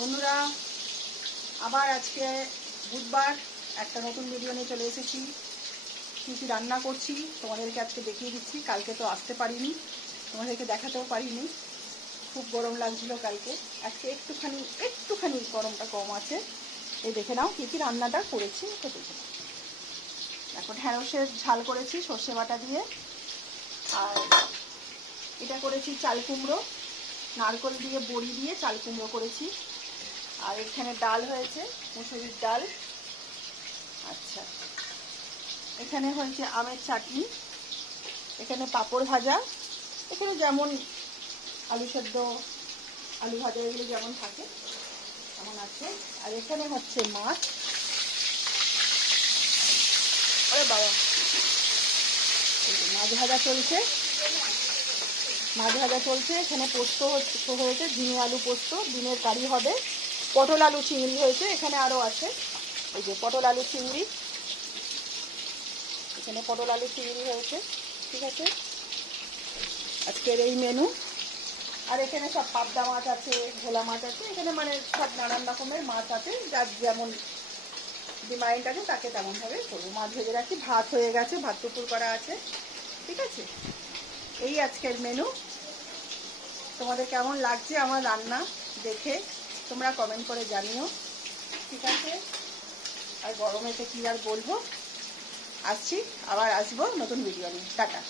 বন্ধুরা, আবার আজকে বুধবার একটা নতুন ভিডিও নিয়ে চলে এসেছি। কী কী রান্না করছি তোমাদেরকে আজকে দেখিয়ে দিচ্ছি। কালকে তো আসতে পারিনি, তোমাদেরকে দেখাতেও পারিনি, খুব গরম লাগছিল কালকে। আজকে একটুখানি গরমটা কম আছে। এই দেখে নাও কী কী রান্নাটা করেছি, তো দেখে নাও। এখন ঢ্যাঁড়সের ঝাল করেছি সর্ষে বাটা দিয়ে, আর এটা করেছি চাল কুমড়ো, নারকেল দিয়ে বড়ি দিয়ে চাল কুমড়ো করেছি। আর এখানে ডাল হয়েছে, মুসুরির ডাল। আচ্ছা, এখানে হয়েছে আমের চাটনি, এখানে পাঁপড় ভাজা, এখানে যেমন আলু সেদ্ধ, আলু ভাজা এগুলো যেমন থাকে তেমন আছে। আর এখানে হচ্ছে মাছ। আরে বাবা, মাছ ভাজা চলছে, এখানে পোস্ত হয়েছে, ঝিঙে আলু পোস্ত, ডিমের কারি হবে, পটল আলু চিংড়ি হয়েছে, এখানে আরও আছে। এই যে পটল আলু চিংড়ি, এখানে পটল আলু চিংড়ি হয়েছে। ঠিক আছে, আজকের এই মেনু। আর এখানে সব পাবদা মাছ আছে, ভোলা মাছ আছে, এখানে মানে সব নানান রকমের মাছ আছে, যার যেমন ডিমান্ড আছে তাকে তেমনভাবে করবো। মাছ ভেজে রাখি, ভাত হয়ে গেছে, ভাত টুকুর করা আছে। ঠিক আছে, এই আজকের মেনু। তোমাদের কেমন লাগছে আমার রান্না দেখে তোমরা কমেন্ট করে জানিও। ঠিক আছে, আর গরমেতে কি আর বলবো। আসছি, আবার আসবো নতুন ভিডিও নিয়ে। টাটা।